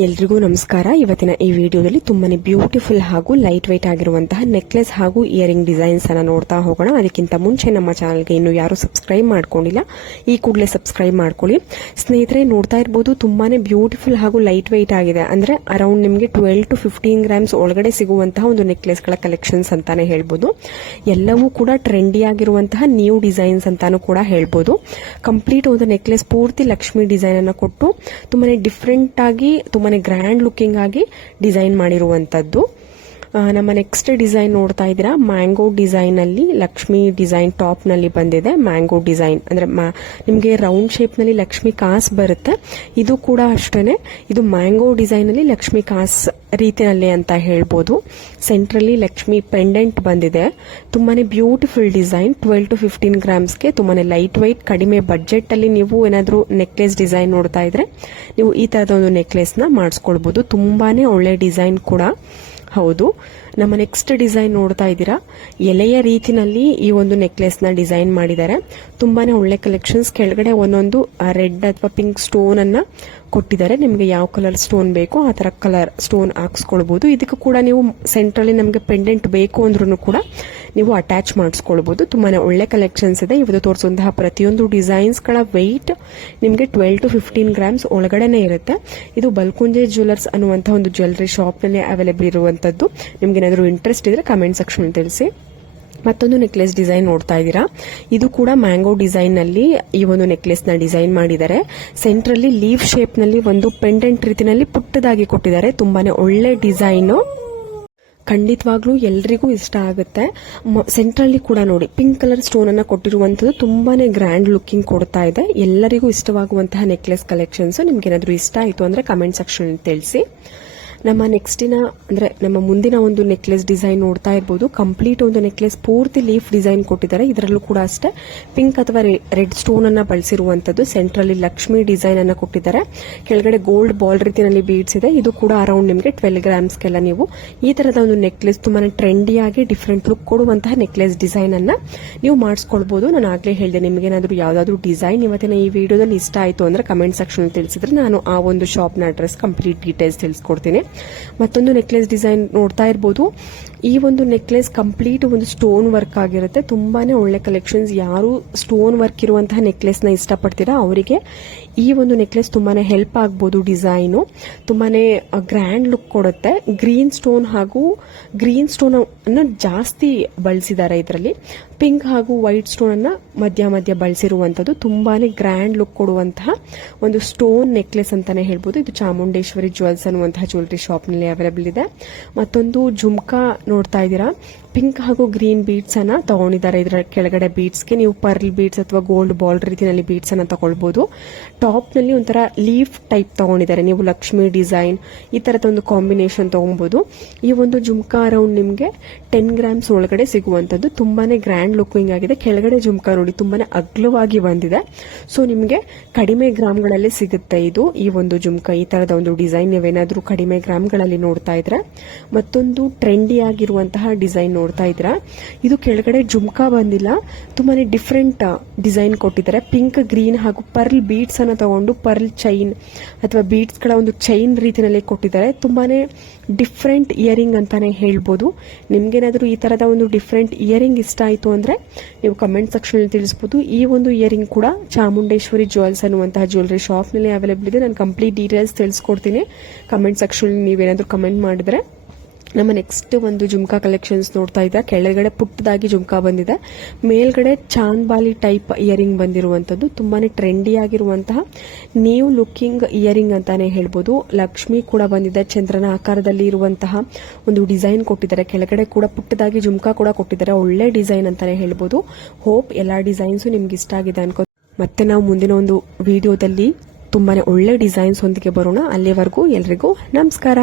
ಎಲ್ರಿಗೂ ನಮಸ್ಕಾರ. ಇವತ್ತಿನ ಈ ವಿಡಿಯೋದಲ್ಲಿ ತುಂಬಾನೇ ಬ್ಯೂಟಿಫುಲ್ ಹಾಗೂ ಲೈಟ್ ವೈಟ್ ಆಗಿರುವಂತಹ ನೆಕ್ಲೆಸ್ ಹಾಗೂ ಇಯರಿಂಗ್ ಡಿಸೈನ್ಸ್ ಅನ್ನ ನೋಡ್ತಾ ಹೋಗೋಣ. ಅದಕ್ಕಿಂತ ಮುಂಚೆ ನಮ್ಮ ಚಾನಲ್ಗೆ ಇನ್ನು ಯಾರು ಸಬ್ಸ್ಕ್ರೈಬ್ ಮಾಡ್ಕೊಂಡಿಲ್ಲ, ಈ ಕೂಡಲೇ ಸಬ್ಸ್ಕ್ರೈಬ್ ಮಾಡ್ಕೊಳ್ಳಿ. ಸ್ನೇಹಿತರೆ, ನೋಡ್ತಾ ಇರಬಹುದು ತುಂಬಾನೇ ಬ್ಯೂಟಿಫುಲ್ ಹಾಗೂ ಲೈಟ್ ವೈಟ್ ಆಗಿದೆ. ಅಂದ್ರೆ ಅರೌಂಡ್ ನಿಮಗೆ 12 to 15 ಗ್ರಾಮ್ಸ್ ಒಳಗಡೆ ಸಿಗುವಂತಹ ಒಂದು ನೆಕ್ಲೆಸ್ ಗಳ ಕಲೆಕ್ಷನ್ಸ್ ಅಂತಾನೆ ಹೇಳ್ಬೋದು. ಎಲ್ಲವೂ ಕೂಡ ಟ್ರೆಂಡಿ ಆಗಿರುವಂತಹ ನ್ಯೂ ಡಿಸೈನ್ಸ್ ಅಂತಾನು ಕೂಡ ಹೇಳ್ಬೋದು. ಕಂಪ್ಲೀಟ್ ಒಂದು ನೆಕ್ಲೆಸ್ ಪೂರ್ತಿ ಲಕ್ಷ್ಮಿ ಡಿಸೈನ್ ಅನ್ನ ಕೊಟ್ಟು ತುಂಬಾನೇ ಡಿಫ್ರೆಂಟ್ ಆಗಿ ತುಂಬಾನೇ ಗ್ರ್ಯಾಂಡ್ ಲುಕಿಂಗ್ ಆಗಿ ಡಿಸೈನ್ ಮಾಡಿರುವಂತದ್ದು. ನಮ್ಮ ನೆಕ್ಸ್ಟ್ ಡಿಸೈನ್ ನೋಡ್ತಾ ಇದ್ದೀರಾ, ಮ್ಯಾಂಗೋ ಡಿಸೈನ್ ಅಲ್ಲಿ ಲಕ್ಷ್ಮಿ ಡಿಸೈನ್ ಟಾಪ್ ನಲ್ಲಿ ಬಂದಿದೆ. ಮ್ಯಾಂಗೋ ಡಿಸೈನ್ ಅಂದ್ರೆ ನಿಮಗೆ ರೌಂಡ್ ಶೇಪ್ ನಲ್ಲಿ ಲಕ್ಷ್ಮಿ ಕಾಸ್ ಬರುತ್ತೆ. ಇದು ಕೂಡ ಅಷ್ಟೇನೆ, ಇದು ಮ್ಯಾಂಗೋ ಡಿಸೈನ್ ಅಲ್ಲಿ ಲಕ್ಷ್ಮಿ ಕಾಸ್ ರೀತಿಯಲ್ಲಿ ಅಂತ ಹೇಳ್ಬೋದು. ಸೆಂಟ್ರಲ್ಲಿ ಲಕ್ಷ್ಮಿ ಪೆಂಡೆಂಟ್ ಬಂದಿದೆ. ತುಂಬಾನೇ ಬ್ಯೂಟಿಫುಲ್ ಡಿಸೈನ್. 12 to 15 ಗ್ರಾಮ್ಸ್ಗೆ ತುಂಬಾನೇ ಲೈಟ್ ವೈಟ್, ಕಡಿಮೆ ಬಜೆಟ್ ಅಲ್ಲಿ ನೀವು ಏನಾದ್ರೂ ನೆಕ್ಲೆಸ್ ಡಿಸೈನ್ ನೋಡ್ತಾ ಇದ್ರೆ ನೀವು ಈ ತರದ ಒಂದು ನೆಕ್ಲೆಸ್ ನ ಮಾಡಿಸ್ಕೊಳ್ಬಹುದು. ತುಂಬಾನೇ ಒಳ್ಳೆ ಡಿಸೈನ್ ಕೂಡ ಹೌದು. ನಮ್ಮ ನೆಕ್ಸ್ಟ್ ಡಿಸೈನ್ ನೋಡ್ತಾ ಇದ್ದೀರಾ, ಎಲೆಯ ರೀತಿನಲ್ಲಿ ಈ ಒಂದು ನೆಕ್ಲೆಸ್ ನ ಡಿಸೈನ್ ಮಾಡಿದ್ದಾರೆ. ತುಂಬಾನೇ ಒಳ್ಳೆ ಕಲೆಕ್ಷನ್ಸ್. ಕೆಳಗಡೆ ಒಂದೊಂದು ರೆಡ್ ಅಥವಾ ಪಿಂಕ್ ಸ್ಟೋನ್ ಅನ್ನ ಕೊಟ್ಟಿದ್ದಾರೆ. ನಿಮಗೆ ಯಾವ ಕಲರ್ ಸ್ಟೋನ್ ಬೇಕೋ ಆ ತರ ಕಲರ್ ಸ್ಟೋನ್ ಹಾಕ್ಸ್ಕೊಳ್ಬಹುದು. ಇದಕ್ಕೂ ಕೂಡ ನೀವು ಸೆಂಟ್ರಲ್ಲಿ ನಮಗೆ ಪೆಂಡೆಂಟ್ ಬೇಕು ಅಂದ್ರೂ ಕೂಡ ನೀವು ಅಟ್ಯಾಚ್ ಮಾಡಿಸ್ಕೊಳ್ಬಹುದು. ತುಂಬಾನೇ ಒಳ್ಳೆ ಕಲೆಕ್ಷನ್ಸ್ ಇದೆ. ಇವತ್ತು ತೋರಿಸುವಂತಹ ಪ್ರತಿಯೊಂದು ಡಿಸೈನ್ಸ್ ಗಳ ವೆಯ್ಟ್ ನಿಮಗೆ 12 to 15 ಗ್ರಾಮ್ಸ್ ಒಳಗಡೆನೆ ಇರುತ್ತೆ. ಇದು ಬಲ್ಕುಂಜೆ ಜ್ಯುವೆಲರ್ಸ್ ಅನ್ನುವಂತಹ ಒಂದು ಜ್ಯುವೆಲರಿ ಶಾಪ್ ನಲ್ಲಿ ಅವೈಲೇಬಲ್ ಇರುವಂತದ್ದು. ನಿಮ್ಗೆ ಏನಾದರೂ ಇಂಟ್ರೆಸ್ಟ್ ಇದ್ರೆ ಕಮೆಂಟ್ ಸೆಕ್ಷನ್ ತಿಳಿಸಿ. ಮತ್ತೊಂದು ನೆಕ್ಲೆಸ್ ಡಿಸೈನ್ ನೋಡ್ತಾ ಇದ್ದೀರಾ, ಇದು ಕೂಡ ಮ್ಯಾಂಗೋ ಡಿಸೈನ್ ನಲ್ಲಿ ಈ ಒಂದು ನೆಕ್ಲೆಸ್ ನ ಡಿಸೈನ್ ಮಾಡಿದ್ದಾರೆ. ಸೆಂಟ್ರಲ್ಲಿ ಲೀಫ್ ಶೇಪ್ ನಲ್ಲಿ ಒಂದು ಪೆಂಡೆಂಟ್ ರೀತಿನಲ್ಲಿ ಪುಟ್ಟದಾಗಿ ಕೊಟ್ಟಿದ್ದಾರೆ. ತುಂಬಾನೇ ಒಳ್ಳೆ ಡಿಸೈನ್, ಖಂಡಿತವಾಗ್ಲೂ ಎಲ್ರಿಗೂ ಇಷ್ಟ ಆಗುತ್ತೆ. ಸೆಂಟ್ರಲ್ಲಿ ಕೂಡ ನೋಡಿ ಪಿಂಕ್ ಕಲರ್ ಸ್ಟೋನ್ ಅನ್ನ ಕೊಟ್ಟಿರುವಂತದ್ದು ತುಂಬಾನೇ ಗ್ರ್ಯಾಂಡ್ ಲುಕಿಂಗ್ ಕೊಡ್ತಾ ಇದೆ. ಎಲ್ಲರಿಗೂ ಇಷ್ಟವಾಗುವಂತಹ ನೆಕ್ಲೆಸ್ ಕಲೆಕ್ಷನ್ಸ್. ನಿಮ್ಗೆ ಏನಾದ್ರೂ ಇಷ್ಟ ಆಯ್ತು ಅಂದ್ರೆ ಕಮೆಂಟ್ ಸೆಕ್ಷನ್ ತಿಳಿಸಿ. ನಮ್ಮ ನೆಕ್ಸ್ಟಿನ ಅಂದ್ರೆ ನಮ್ಮ ಮುಂದಿನ ಒಂದು ನೆಕ್ಲೆಸ್ ಡಿಸೈನ್ ನೋಡ್ತಾ ಇರಬಹುದು. ಕಂಪ್ಲೀಟ್ ಒಂದು ನೆಕ್ಲೆಸ್ ಪೂರ್ತಿ ಲೀಫ್ ಡಿಸೈನ್ ಕೊಟ್ಟಿದ್ದಾರೆ. ಇದರಲ್ಲೂ ಕೂಡ ಅಷ್ಟೇ ಪಿಂಕ್ ಅಥವಾ ರೆಡ್ ಸ್ಟೋನ್ ಅನ್ನ ಬಳಸಿರುವಂತದ್ದು. ಸೆಂಟ್ರಲ್ಲಿ ಲಕ್ಷ್ಮಿ ಡಿಸೈನ್ ಅನ್ನ ಕೊಟ್ಟಿದ್ದಾರೆ. ಕೆಳಗಡೆ ಗೋಲ್ಡ್ ಬಾಲ್ ರೀತಿಯಲ್ಲಿ ಬೀಡ್ಸ್ ಇದೆ. ಇದು ಕೂಡ ಅರೌಂಡ್ ನಿಮಗೆ 12 ಗ್ರಾಮ್ಸ್ಗೆಲ್ಲ ನೀವು ಈ ತರದ ಒಂದು ನೆಕ್ಲೆಸ್ ತುಂಬಾನೇ ಟ್ರೆಂಡಿಯಾಗಿ ಡಿಫ್ರೆಂಟ್ ಲುಕ್ ಕೊಡುವಂತಹ ನೆಕ್ಲೆಸ್ ಡಿಸೈನ್ ಅನ್ನ ನೀವು ಮಾಡಿಸ್ಕೊಳ್ಬಹುದು. ನಾನು ಆಗ್ಲೇ ಹೇಳಿದೆ, ನಿಮಗೆ ಏನಾದ್ರು ಯಾವ್ದಾದ್ರು ಡಿಸೈನ್ ಇವತ್ತಿನ ಈ ವಿಡಿಯೋದಲ್ಲಿ ಇಷ್ಟ ಆಯ್ತು ಅಂದ್ರೆ ಕಮೆಂಟ್ ಸೆಕ್ಷನ್ ತಿಳಿಸಿದ್ರೆ ನಾನು ಆ ಒಂದು ಶಾಪ್ ನ ಅಡ್ರೆಸ್ ಕಂಪ್ಲೀಟ್ ಡೀಟೇಲ್ಸ್ ತಿಳಿಸ್ಕೊಡ್ತೀನಿ. ಮತ್ತೊಂದು ನೆಕ್ಲೆಸ್ ಡಿಸೈನ್ ನೋಡ್ತಾ ಇರಬಹುದು. ಈ ಒಂದು ನೆಕ್ಲೆಸ್ ಕಂಪ್ಲೀಟ್ ಒಂದು ಸ್ಟೋನ್ ವರ್ಕ್ ಆಗಿರುತ್ತೆ. ತುಂಬಾನೇ ಒಳ್ಳೆ ಕಲೆಕ್ಷನ್ಸ್. ಯಾರು ಸ್ಟೋನ್ ವರ್ಕ್ ಇರುವಂತಹ ನೆಕ್ಲೆಸ್ ನ ಇಷ್ಟಪಡ್ತೀರಾ ಅವರಿಗೆ ಈ ಒಂದು ನೆಕ್ಲೆಸ್ ತುಂಬಾನೇ ಹೆಲ್ಪ್ ಆಗಬಹುದು. ಡಿಸೈನು ತುಂಬಾನೇ ಗ್ರ್ಯಾಂಡ್ ಲುಕ್ ಕೊಡುತ್ತೆ. ಗ್ರೀನ್ ಸ್ಟೋನ್ ಹಾಗೂ ಗ್ರೀನ್ ಸ್ಟೋನ್ ಅನ್ನು ಜಾಸ್ತಿ ಬಳಸಿದ್ದಾರೆ. ಇದರಲ್ಲಿ ಪಿಂಕ್ ಹಾಗೂ ವೈಟ್ ಸ್ಟೋನ್ ಅನ್ನ ಮಧ್ಯ ಮಧ್ಯ ಬಳಸಿರುವಂತದ್ದು. ತುಂಬಾನೇ ಗ್ರ್ಯಾಂಡ್ ಲುಕ್ ಕೊಡುವಂತಹ ಒಂದು ಸ್ಟೋನ್ ನೆಕ್ಲೆಸ್ ಅಂತಾನೆ ಹೇಳ್ಬೋದು. ಇದು ಚಾಮುಂಡೇಶ್ವರಿ ಜ್ಯುವೆಲ್ಸ್ ಅನ್ನುವಂತಹ ಜ್ಯುವೆಲರಿ ಶಾಪ್ ನಲ್ಲಿ ಅವೈಲೇಬಲ್ ಇದೆ. ಮತ್ತೊಂದು ಜುಮ್ಕಾ ನೋಡ್ತಾ ಇದ್ದೀರಾ, ಪಿಂಕ್ ಹಾಗೂ ಗ್ರೀನ್ ಬೀಡ್ಸ್ ಅನ್ನ ತಗೊಂಡಿದ್ದಾರೆ. ಇದರ ಕೆಳಗಡೆ ಬೀಡ್ಸ್ ಗೆ ನೀವು ಪರ್ಲ್ ಬೀಡ್ಸ್ ಅಥವಾ ಗೋಲ್ಡ್ ಬಾಲ್ ರೀತಿಯಲ್ಲಿ ಬೀಡ್ಸ್ ಅನ್ನ ತಗೊಳ್ಬಹುದು. ಟಾಪ್ ನಲ್ಲಿ ಒಂಥರ ಲೀಫ್ ಟೈಪ್ ತಗೊಂಡಿದ್ದಾರೆ. ನೀವು ಲಕ್ಷ್ಮಿ ಡಿಸೈನ್ ಈ ತರದ ಒಂದು ಕಾಂಬಿನೇಷನ್ ತಗೊಬಹುದು. ಈ ಒಂದು ಜುಮ್ಕಾ ಅರೌಂಡ್ ನಿಮ್ಗೆ 10 ಗ್ರಾಮ್ಸ್ ಒಳಗಡೆ ಸಿಗುವಂತದ್ದು. ತುಂಬಾನೇ ಗ್ರ್ಯಾಂಡ್ ಲುಕಿಂಗ್ ಆಗಿದೆ. ಕೆಳಗಡೆ ಜುಮ್ಕಾ ನೋಡಿ ತುಂಬಾನೇ ಅಗ್ಲವಾಗಿ ಬಂದಿದೆ. ಸೊ ನಿಮ್ಗೆ ಕಡಿಮೆ ಗ್ರಾಮ್ಗಳಲ್ಲಿ ಸಿಗುತ್ತೆ ಇದು. ಈ ಒಂದು ಜುಮ್ಕಾ ಈ ತರದ ಒಂದು ಡಿಸೈನ್ ನೀವೇನಾದ್ರೂ ಕಡಿಮೆ ಗ್ರಾಮ್ಗಳಲ್ಲಿ ನೋಡ್ತಾ ಇದ್ರೆ. ಮತ್ತೊಂದು ಟ್ರೆಂಡಿ ಆಗಿರುವಂತಹ ಡಿಸೈನ್ ನೋಡ್ತಾ ಇದ್ದೀರಾ, ಇದು ಕೆಳಗಡೆ ಜುಮ್ಕಾ ಬಂದಿಲ್ಲ, ತುಂಬಾನೇ ಡಿಫ್ರೆಂಟ್ ಡಿಸೈನ್ ಕೊಟ್ಟಿದ್ದಾರೆ. ಪಿಂಕ್ ಗ್ರೀನ್ ಹಾಗೂ ಪರ್ಲ್ ಬೀಡ್ಸ್ ಅನ್ನ ತಗೊಂಡು ಪರ್ಲ್ ಚೈನ್ ಅಥವಾ ಬೀಡ್ಸ್ ಗಳ ಒಂದು ಚೈನ್ ರೀತಿಯಲ್ಲಿ ಕೊಟ್ಟಿದ್ದಾರೆ. ತುಂಬಾನೇ ಡಿಫ್ರೆಂಟ್ ಇಯರಿಂಗ್ ಅಂತಾನೆ ಹೇಳ್ಬೋದು. ನಿಮ್ಗೇನಾದ್ರೂ ಈ ತರದ ಒಂದು ಡಿಫ್ರೆಂಟ್ ಇಯರಿಂಗ್ ಇಷ್ಟ ಆಯ್ತು ಅಂದ್ರೆ ನೀವು ಕಮೆಂಟ್ ಸೆಕ್ಷನ್ ತಿಳಿಸಬಹುದು. ಈ ಒಂದು ಇಯರಿಂಗ್ ಕೂಡ ಚಾಮುಂಡೇಶ್ವರಿ ಜ್ಯುವೆಲ್ಸ್ ಅನ್ನುವಂತಹ ಜ್ಯುವೆಲರಿ ಶಾಪ್ ನಲ್ಲಿ ಅವೈಲೇಬಲ್ ಇದೆ. ನಾನು ಕಂಪ್ಲೀಟ್ ಡೀಟೇಲ್ಸ್ ತಿಳಿಸ್ಕೊಡ್ತೀನಿ. ಕಮೆಂಟ್ ಸೆಕ್ಷನ್ ನೀವೇನಾದ್ರೂ ಕಮೆಂಟ್ ಮಾಡಿದ್ರೆ. ನಮ್ಮ ನೆಕ್ಸ್ಟ್ ಒಂದು ಜುಮ್ಕಾ ಕಲೆಕ್ಷನ್ಸ್ ನೋಡ್ತಾ ಇದ್ದ, ಕೆಳಗಡೆ ಪುಟ್ಟದಾಗಿ ಜುಮ್ಕಾ ಬಂದಿದೆ. ಮೇಲ್ಗಡೆ ಚಾಂದ್ಬಾಲಿ ಟೈಪ್ ಇಯರಿಂಗ್ ಬಂದಿರುವಂತದ್ದು. ತುಂಬಾನೇ ಟ್ರೆಂಡಿ ಆಗಿರುವಂತಹ ನ್ಯೂ ಲುಕಿಂಗ್ ಇಯರಿಂಗ್ ಅಂತಾನೆ ಹೇಳ್ಬೋದು. ಲಕ್ಷ್ಮಿ ಕೂಡ ಬಂದಿದೆ. ಚಂದ್ರನ ಆಕಾರದಲ್ಲಿ ಇರುವಂತಹ ಒಂದು ಡಿಸೈನ್ ಕೊಟ್ಟಿದ್ದಾರೆ. ಕೆಳಗಡೆ ಕೂಡ ಪುಟ್ಟದಾಗಿ ಜುಮ್ಕಾ ಕೂಡ ಕೊಟ್ಟಿದ್ದಾರೆ. ಒಳ್ಳೆ ಡಿಸೈನ್ ಅಂತಾನೆ ಹೇಳ್ಬೋದು. ಹೋಪ್ ಎಲ್ಲಾ ಡಿಸೈನ್ಸ್ ನಿಮ್ಗೆ ಇಷ್ಟ ಆಗಿದೆ ಅನ್ಕೋ. ಮತ್ತೆ ನಾವು ಮುಂದಿನ ಒಂದು ವಿಡಿಯೋದಲ್ಲಿ ತುಂಬಾನೇ ಒಳ್ಳೆ ಡಿಸೈನ್ಸ್ ಒಂದಿಗೆ ಬರೋಣ. ಅಲ್ಲಿವರೆಗೂ ಎಲ್ರಿಗೂ ನಮಸ್ಕಾರ.